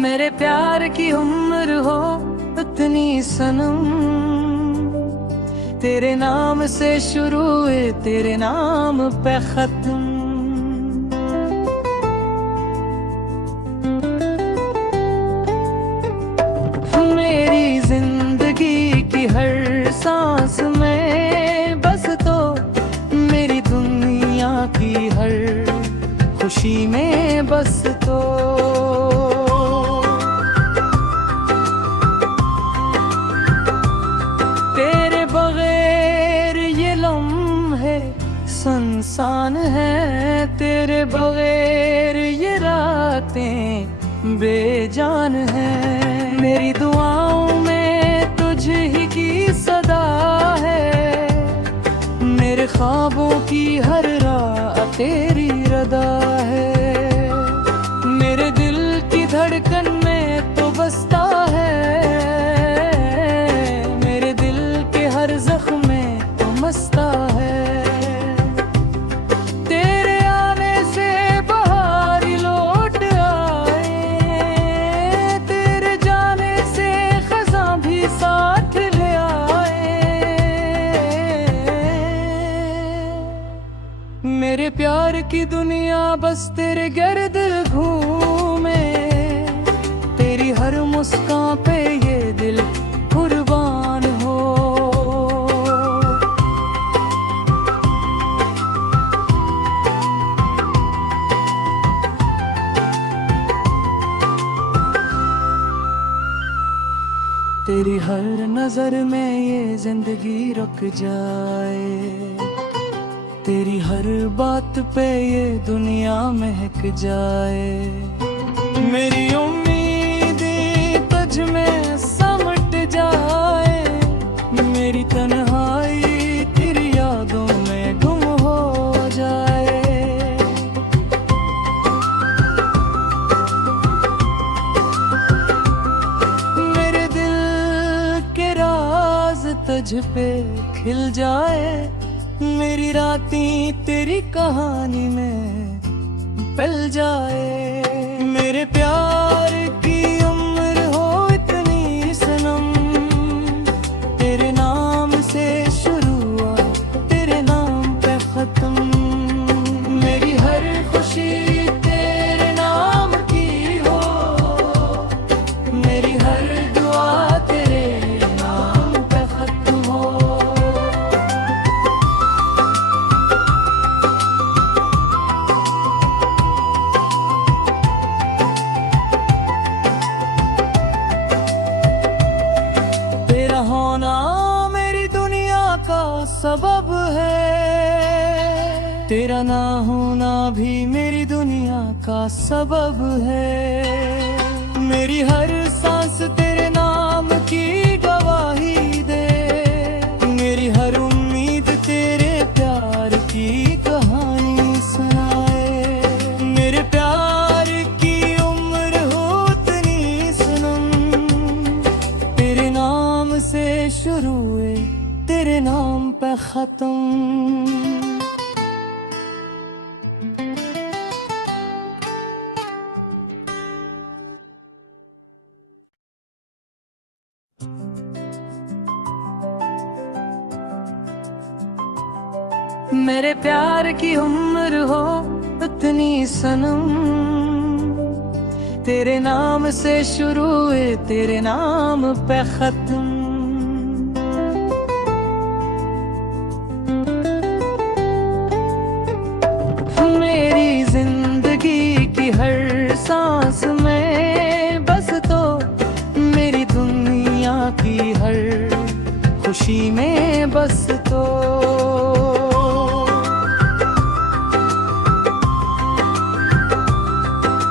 मेरे प्यार की उम्र हो उतनी सनम, तेरे नाम से शुरू हुए तेरे नाम पे खत्म। मेरी जिंदगी की हर सांस में बस तो, मेरी दुनिया की हर खुशी में बस तो। तेरे बगैर ये लम्हे सुनसान है, तेरे बगैर ये रातें बेजान है। मेरी दुआओं में तुझ ही की सदा है, मेरे ख्वाबों की हर रात तेरी रदा है। मेरे दिल की धड़कन में तो बसता है, मेरे दिल के हर जख्म में तो मस्ता है। तेरे आने से बहार लौट आए, तेरे जाने से खज़ां भी साथ ले आए। मेरे प्यार की दुनिया बस तेरे गर्द घूमे, तेरी हर मुस्कान पे ये दिल कुर्बान हो। तेरी हर नजर में ये जिंदगी रुक जाए, तेरी हर बात पे ये दुनिया महक जाए। मेरी उम्मीदें तुझ में समट जाए, मेरी तन्हाई तेरी यादों में गुम हो जाए। मेरे दिल के राज तुझ पे खिल जाए, मेरी रातें तेरी कहानी में पल जाए। मेरे प्यार की उम्र हो इतनी सनम, तेरे नाम से शुरू हुआ तेरे नाम पे खत्म। मेरी हर खुशी तेरे नाम की हो, मेरी हर दुआ तेरे नाम पे खत्म हो। तेरा होना मेरी दुनिया का सबब है, तेरा ना होना भी मेरी दुनिया का सबब है। मेरी हर सांस तेरे नाम की गवाही दे, मेरी हर उम्मीद तेरे प्यार की कहानी सुनाए। मेरे प्यार की उम्र हो उतनी सनम, तेरे नाम से शुरू हुए तेरे नाम पे खत्म। मेरे प्यार की उम्र हो उतनी सनम, तेरे नाम से शुरू हुए तेरे नाम पे खत्म। मेरी जिंदगी की हर सांस में बस तो, मेरी दुनिया की हर खुशी में बस तो।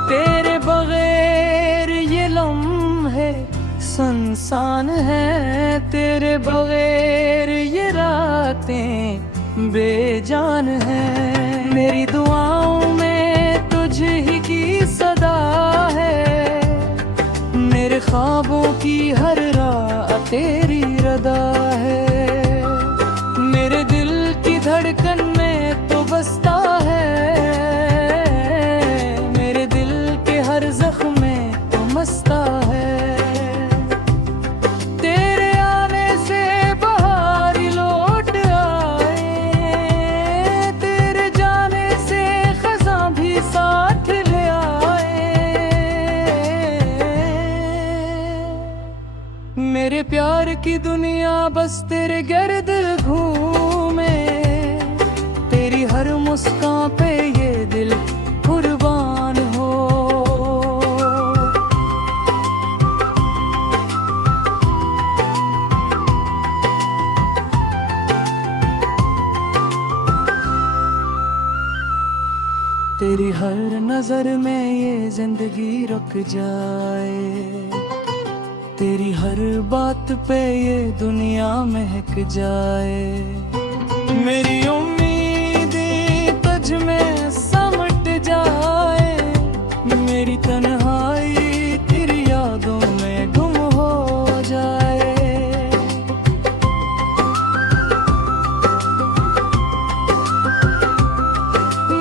तेरे बगैर ये लम्हे सुनसान है, तेरे बगैर ये रातें बेजान है। मेरी दुआओं में तुझ ही की सदा है, मेरे ख्वाबों की हर रात तेरी रदा है। मेरे दिल की धड़कन में तो बसता बस तेरे गिर्द घूमे, तेरी हर मुस्कान पे ये दिल कुर्बान हो। तेरी हर नजर में ये जिंदगी रुक जाए, तेरी हर बात पे ये दुनिया महक जाए। मेरी उम्मीदें तुझ में समट जाए, मेरी तन्हाई तेरी यादों में गुम हो जाए।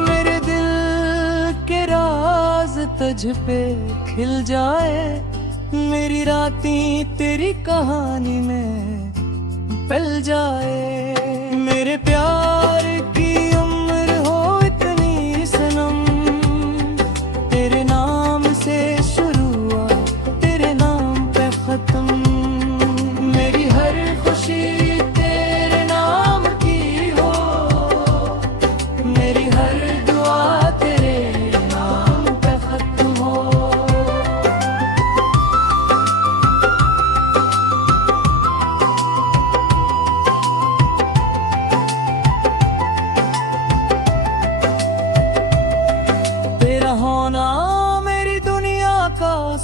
मेरे दिल के राज तुझ पे खिल जाए, मेरी रातें तेरी कहानी में पल जाए। मेरे प्यार की उम्र हो इतनी सनम, तेरे नाम से शुरू हुआ तेरे नाम पे खत्म। मेरी हर खुशी तेरे नाम की हो, मेरी हर दुआ तेरे नाम पे खत्म हो।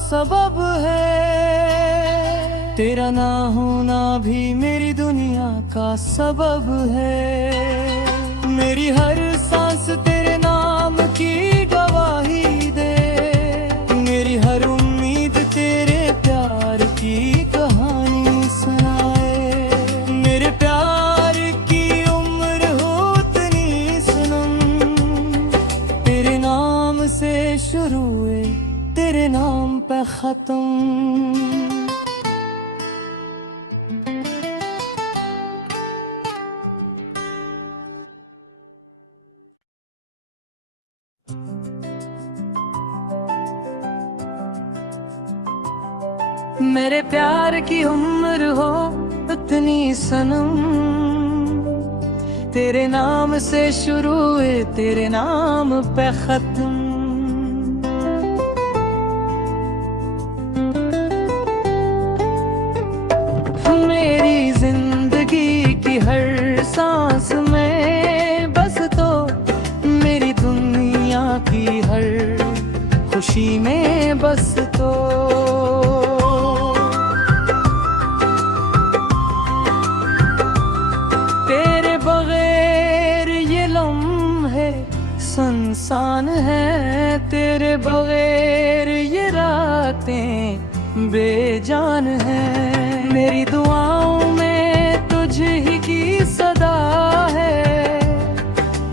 सबब है तेरा ना होना भी मेरी दुनिया का सबब है। मेरी हर सांस तेरे नाम की गवाही दे, मेरी हर उम्मीद तेरे प्यार की कहानी सुनाए। मेरे प्यार की उम्र हो इतनी सनम, तेरे नाम से शुरू हुए तेरे नाम पे खत्म। मेरे प्यार की उम्र हो इतनी सनम, तेरे नाम से शुरू हुए तेरे नाम पे खत्म। मेरी जिंदगी की हर सांस में बस तो, मेरी दुनिया की हर खुशी में बस तो। तेरे बगैर ये लम्हे सुनसान है, तेरे बगैर ये रातें बेजान हैं। मेरी दुआओं में तुझ ही की सदा है,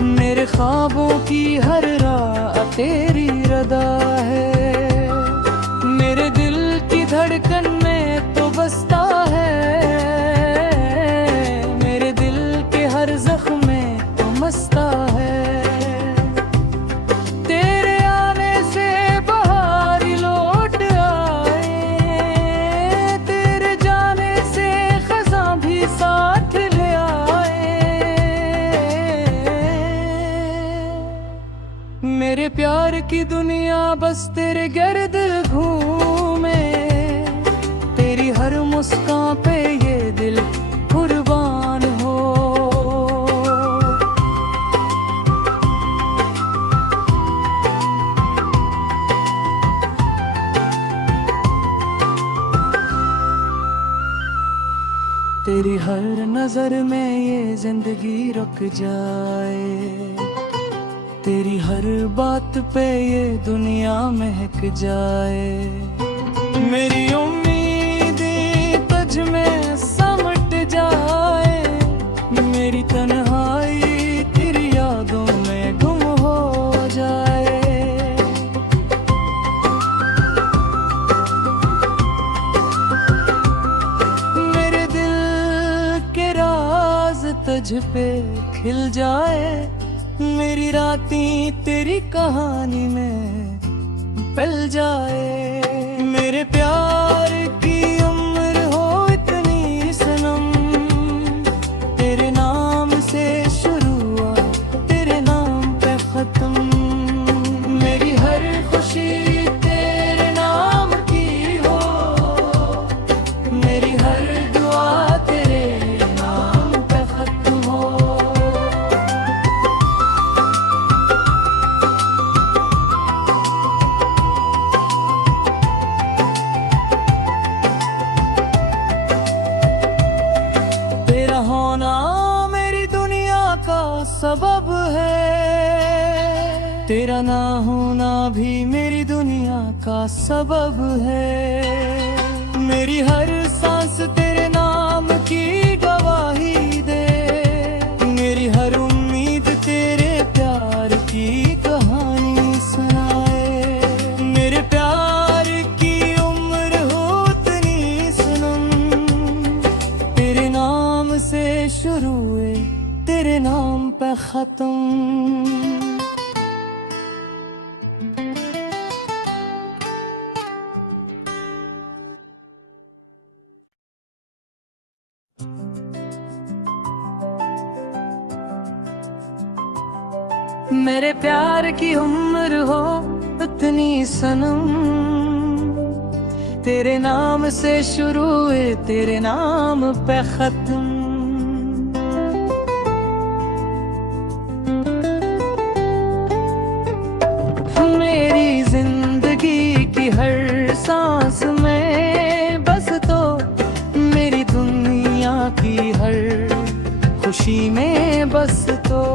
मेरे ख्वाबों की हर राह तेरी रदा है। मेरे दिल की धड़कन में तो बसता है, मेरे दिल के हर जख्म में तो मस्ता है। मेरे प्यार की दुनिया बस तेरे गिर्द घूमे, तेरी हर मुस्कान पे ये दिल कुर्बान हो। तेरी हर नजर में ये जिंदगी रुक जाए, तेरी हर बात पे ये दुनिया महक जाए। मेरी उम्मीदें तुझ में समट जाए, मेरी तन्हाई तेरी यादों में गुम हो जाए। मेरे दिल के राज तुझ पे खिल जाए, मेरी रातें तेरी कहानी में पल जाए। मेरे प्यार की उम्र हो इतनी सनम, सबब है। तेरा ना होना भी मेरी दुनिया का सबब है। मेरी हर सांस तेरे नाम की गवाही दे। मेरी हर उम्मीद तेरे प्यार की कहानी सुनाए। मेरे प्यार की उम्र हो इतनी सनम। तेरे नाम से शुरू हुए, तेरे नाम पे खत्म। मेरे प्यार की उम्र हो इतनी सनम। तेरे नाम से शुरू हुए, तेरे नाम पे खत्म। मेरी जिंदगी की हर सांस में बस तो, मेरी दुनिया की हर खुशी में बस तो।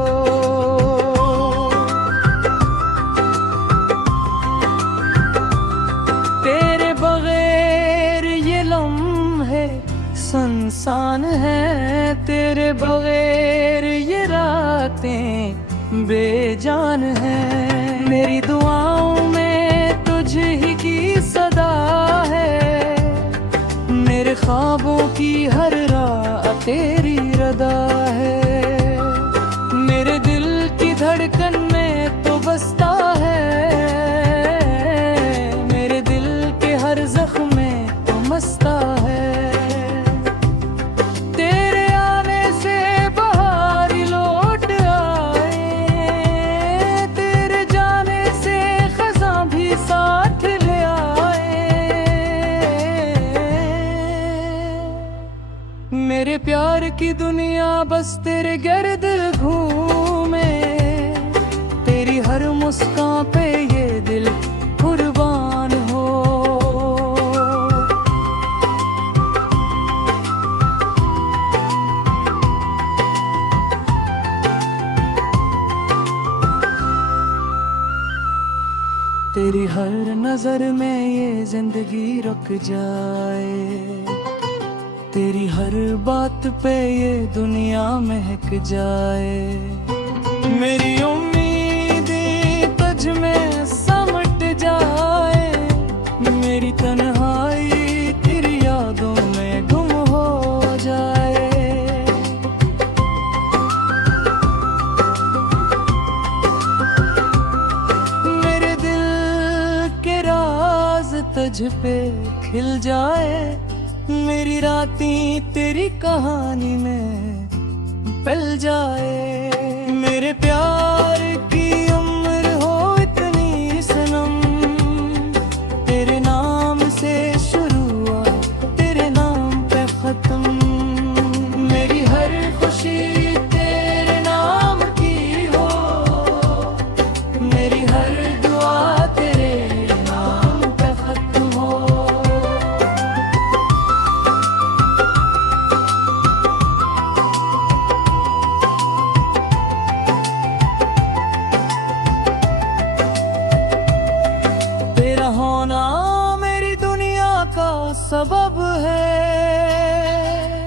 इंसान है तेरे बगैर ये रातें बेजान है। मेरी दुआओं में तुझ ही की सदा है। मेरे ख्वाबों की हर राह तेरी रदा है। मेरे दिल की धड़कन में तो बसता है। मेरे दिल के हर जख्म में तो मस्ता है। मेरे प्यार की दुनिया बस तेरे गर्द घूमे। तेरी हर मुस्कान पे ये दिल कुर्बान हो। तेरी हर नजर में ये जिंदगी रुक जाए। तेरी हर बात पे ये दुनिया महक जाए। मेरी उम्मीदें तुझ में समट जाए। मेरी तन्हाई तेरी यादों में गुम हो जाए। मेरे दिल के राज तुझ पे खिल जाए। मेरी रातें तेरी कहानी में पल जाए। मेरे प्यार की उम्र हो इतनी सनम। तेरे नाम से शुरू हुआ, तेरे नाम पे खत्म। मेरी हर खुशी तेरे नाम की हो। मेरी हर दुआ तेरे नाम पे खत्म हो। सबब है।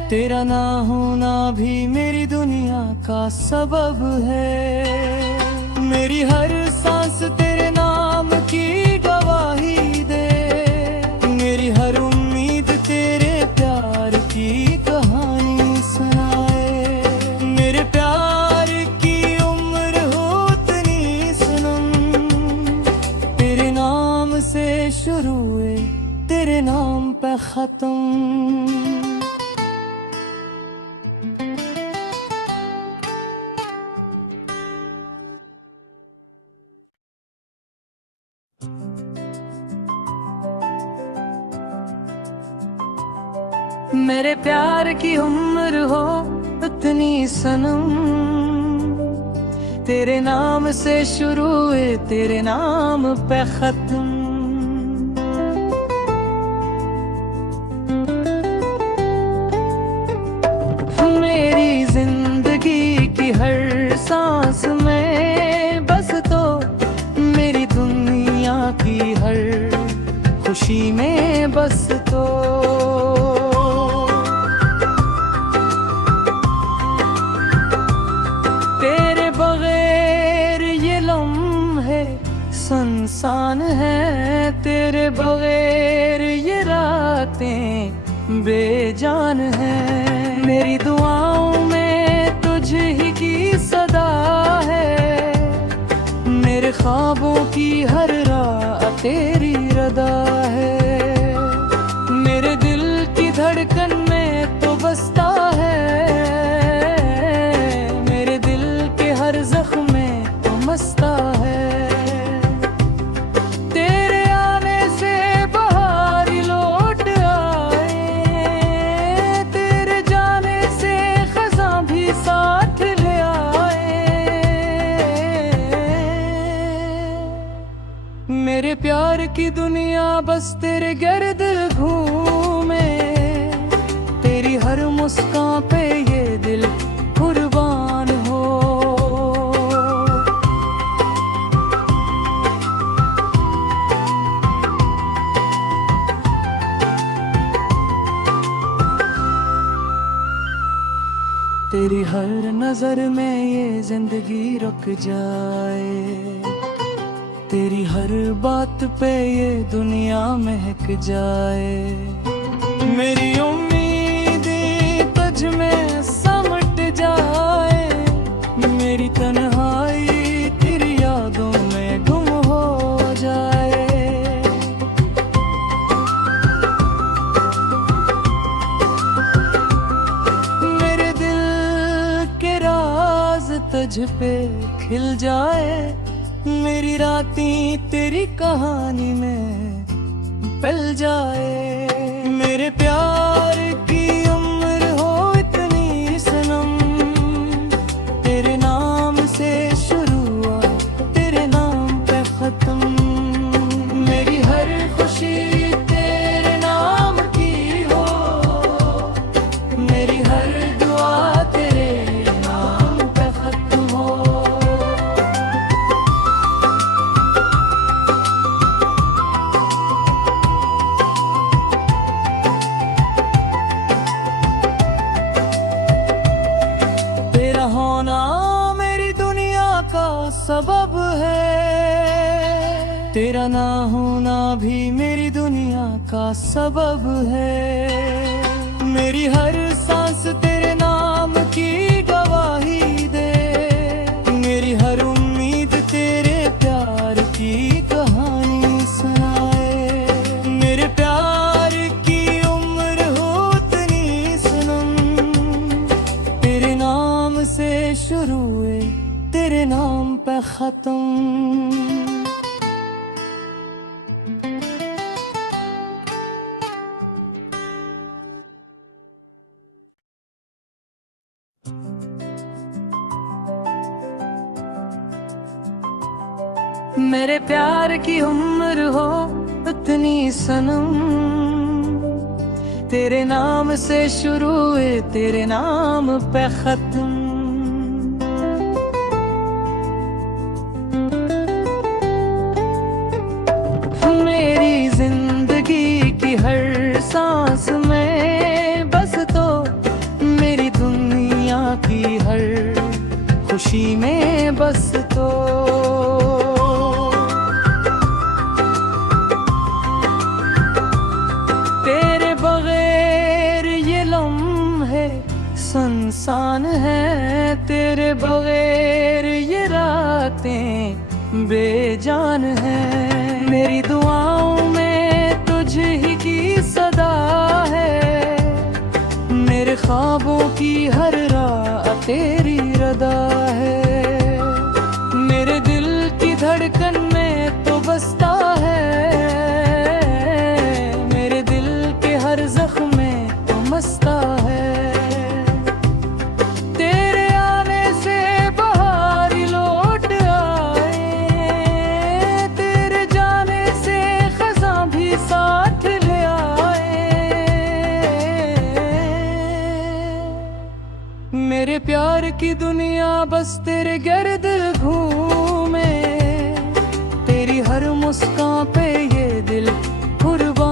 तेरा ना होना भी मेरी दुनिया का सबब है। मेरी हर सांस तेरे नाम की गवाही दे। मेरी हर उम्मीद तेरे प्यार की कहानी सुनाए। मेरे प्यार की उम्र हो इतनी सनम। तेरे नाम से शुरू हुए, तेरे नाम पे खत्म। मेरे प्यार की उम्र हो इतनी सनम। तेरे नाम से शुरू हुए, तेरे नाम पे खत्म। मेरी जिंदगी की हर सांस खुशी में बस तो। तेरे बगैर ये लम्हे सुनसान है, तेरे बगैर ये रातें बेजान है। मेरी दुआओं में तुझ ही की सदा है, मेरे ख्वाबों की हर रात तेरी रदा है। मेरे दिल की धड़कन में तो बसता है, मेरे दिल के हर जख्म में तो मस्ता है। तेरे आने से बहार लौट आए, तेरे जाने से खज़ां भी साथ ले आए। मेरे प्यार की दुनिया बस तेरे गर्द घूमे, तेरी हर मुस्कान पे ये दिल कुर्बान हो। तेरी हर नजर में ये जिंदगी रुक जाए, तेरी हर बात पे ये दुनिया महक जाए। मेरी उम्मीदें तुझ में समट जाए, मेरी तन्हाई तेरी यादों में गुम हो जाए। मेरे दिल के राज तुझ पे खिल जाए, मेरी रातें तेरी कहानी में पल जाए। मेरे प्यार की उम्र हो इतनी सनम, तेरे नाम से शुरू और तेरे नाम पे खत्म। मेरी हर खुशी तेरे नाम की हो, मेरी हर दुआ तेरे नाम पे खत्म हो। सबब है तेरा ना होना भी मेरी दुनिया का सबब है। मेरी हर सांस तेरे नाम की गवाही दे, मेरी हर उम्मीद तेरे प्यार की कहानी सुनाए। मेरे प्यार की उम्र हो इतनी सनम, तेरे नाम से शुरू हुए तेरे नाम पे खत्म। मेरे प्यार की उम्र हो इतनी सनम, तेरे नाम से शुरू हुए तेरे नाम पे खत्म। मेरी जिंदगी की हर सांस में बस तो, मेरी दुनिया की हर खुशी में बस तो। तेरे बगैर ये लम्हे सुनसान है, तेरे बगैर ये रातें बेजान है। मेरी दुआओं में तुझ ही की सदा है, मेरे ख्वाबों की हर रात तेरी रदा है। मेरे दिल की धड़कन में तो बसता है, मेरे दिल के हर जख्म में तो मस्ता है। मेरे प्यार की दुनिया बस तेरे गर्द घूमे, तेरी हर मुस्कान पे ये दिल कुर्बान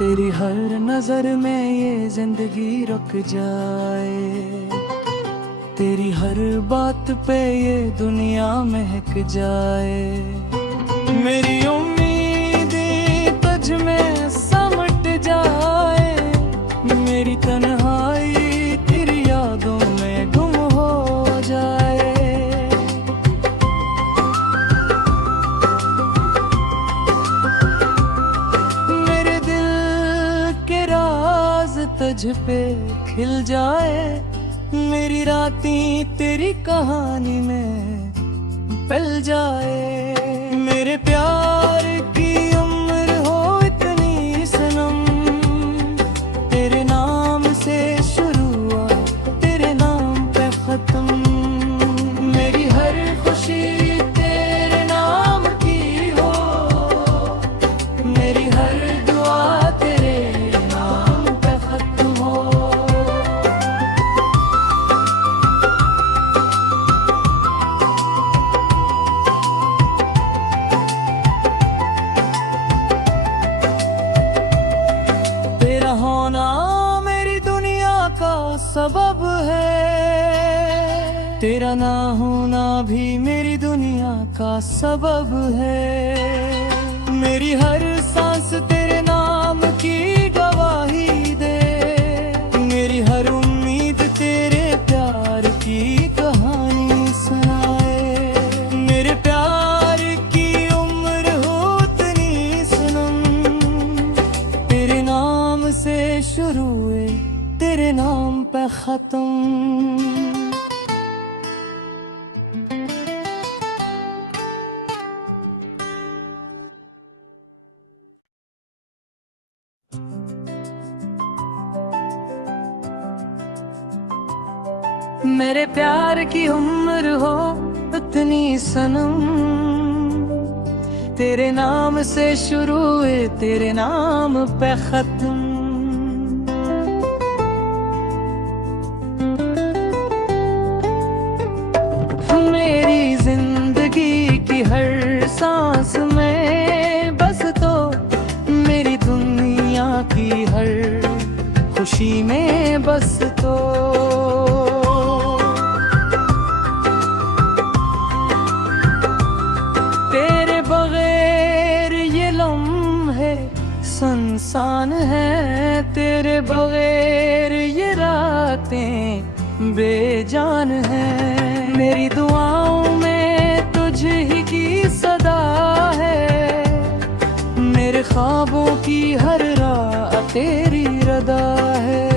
तेरी हर नजर में ये जिंदगी रुक जाए, तेरी हर बात पे ये दुनिया महक जाए। मेरी उम्मीदें तुझ में समट जाए, मेरी तन्हाई तेरी यादों में गुम हो जाए। मेरे दिल के राज तुझ पे खिल जाए, मेरी रातें तेरी कहानी में पल जाए। मेरे प्यार की उम्र हो इतनी सनम, तेरे नाम से शुरू हुआ तेरे नाम पे खत्म। मेरी हर खुशी तेरे नाम की हो, मेरी हर दुआ तेरे नाम पे खत्म हो। तेरा होना मेरी दुनिया का सबब है, तेरा ना होना भी मेरी दुनिया का सबब है। मेरी हर सांस तेरे नाम की गवाही दे, मेरी हर उम्मीद तेरे प्यार की कहानी सुनाए। मेरे प्यार की उम्र हो इतनी सनम, तेरे नाम से शुरू हुए तेरे नाम पे खत्म। मेरे प्यार की उम्र हो इतनी सनम, तेरे नाम से शुरू हुए तेरे नाम पे खत्म। मेरी जिंदगी की हर सांस में बस तो, मेरी दुनिया की हर खुशी में बस तो। तेरे बगैर ये लम्हे सुनसान है, तेरे बगैर ये रातें बेजान है। मेरी दुआओं में तुझ ही की सदा है, मेरे ख्वाबों की हर राह तेरी रदा है।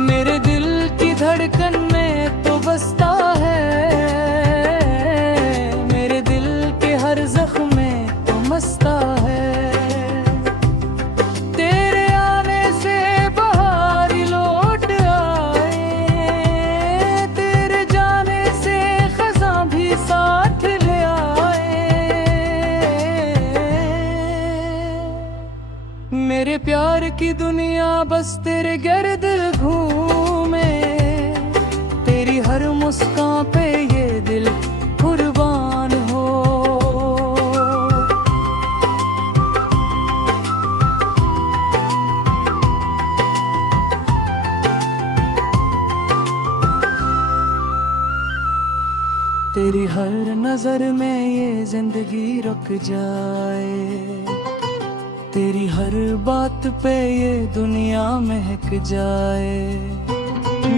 मेरे दिल की धड़कन में तो बसता है, मेरे दिल के हर जख्म में तो मस्ता है। तेरे आने से बहार लौट आए, तेरे जाने से खज़ां भी साथ ले आए। मेरे प्यार की दुनिया बस तेरे गर्द घूमे, तेरी हर मुस्कान पे ये दिल कुर्बान हो। तेरी हर नजर में ये जिंदगी रुक जाए, तेरी हर बात पे ये दुनिया महक जाए।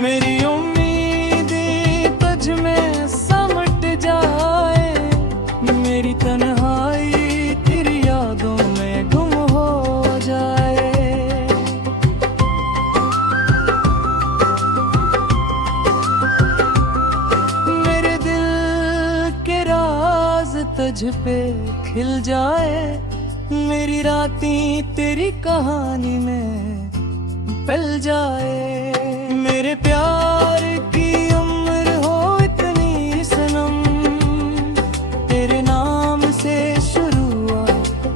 मेरी उम्मीदें तुझ में समट जाए, मेरी तन्हाई तेरी यादों में गुम हो जाए। मेरे दिल के राज तुझ पे खिल जाए, मेरी रातें तेरी कहानी में पल जाए। मेरे प्यार की उम्र हो इतनी सनम, तेरे नाम से शुरू हुआ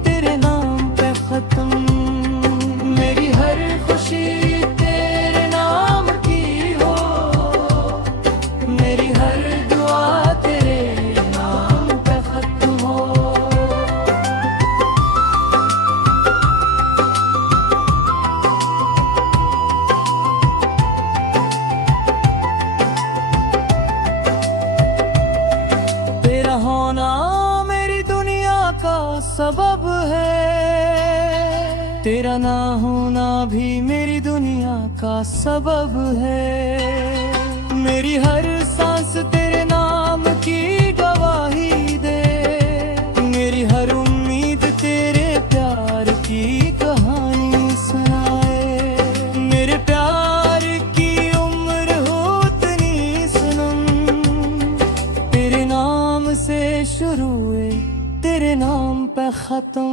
तेरे नाम पे खत्म। मेरी हर खुशी तेरे नाम की हो, मेरी हर दुआ तेरे नाम पे खत्म हो। सबब है, तेरा ना होना भी मेरी दुनिया का सबब है। मेरी हर सांस तेरे नाम की गवाही दे, मेरी हर उम्मीद तेरे प्यार की कहानी सुनाए। मेरे प्यार की उम्र हो इतनी सनम, तेरे नाम से शुरू हुए तेरे नाम पे खत्म।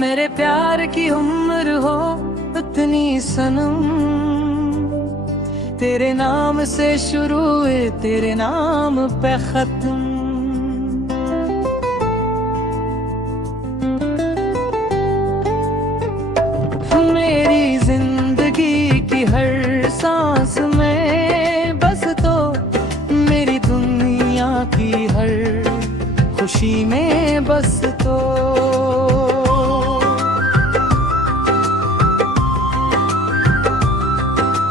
मेरे प्यार की उम्र हो इतनी सनम, तेरे नाम से शुरू हुए तेरे नाम पे खत्म। मेरी जिंदगी की हर सांस में बस तो, मेरी दुनिया की हर खुशी में बस तो।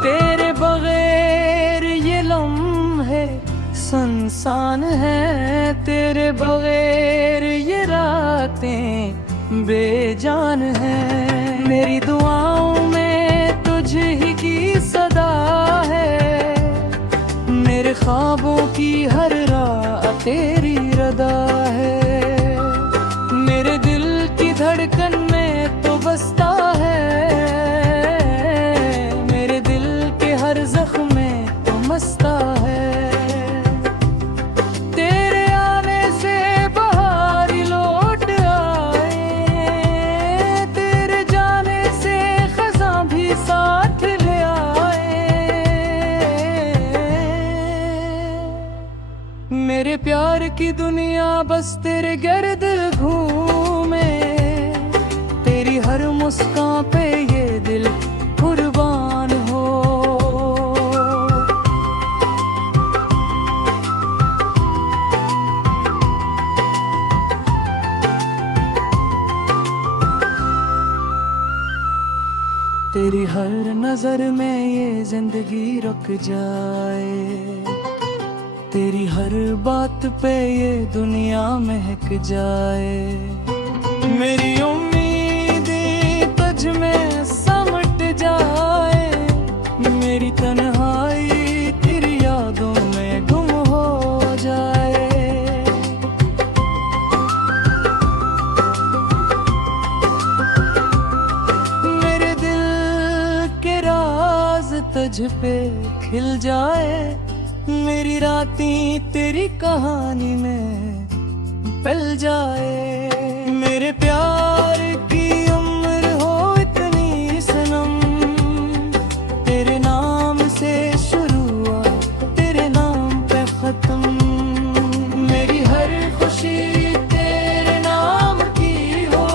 तेरे बगैर ये लम्हे सुनसान है, तेरे बगैर ये रातें बेजान है। मेरी दुआओं में तुझ ही की सदा है, मेरे ख्वाबों की हर राह तेरी रदा है। मेरे दिल की धड़कन में तो बसता है, मेरे दिल के हर जख्म में तो मस्ता है। तेरे आने से बहार लौट आए, तेरे जाने से खज़ां भी साथ ले आए। मेरे प्यार की दुनिया बस तेरे गिर्द घूमे, तेरी हर मुस्कान पे ये दिल कुर्बान हो। तेरी हर नजर में ये जिंदगी रुक जाए, तेरी हर बात पे ये दुनिया महक जाए। मेरी उम्मीदें तुझ में समट जाए, मेरी तन्हाई तेरी यादों में गुम हो जाए। मेरे दिल के राज तुझ पे खिल जाए, मेरी रातें तेरी कहानी में पल जाए। मेरे प्यार की उम्र हो इतनी सनम, तेरे नाम से शुरू हुआ तेरे नाम पे खत्म। मेरी हर खुशी तेरे नाम की हो,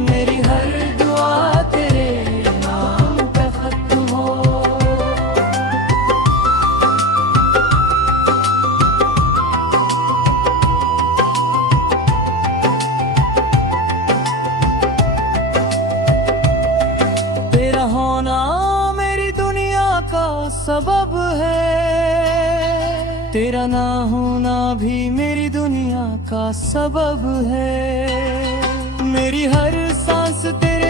मेरी हर दुआ तेरे नाम पे खत्म हो। होना मेरी दुनिया का सबब है, तेरा ना होना भी मेरी दुनिया का सबब है। मेरी हर सांस तेरे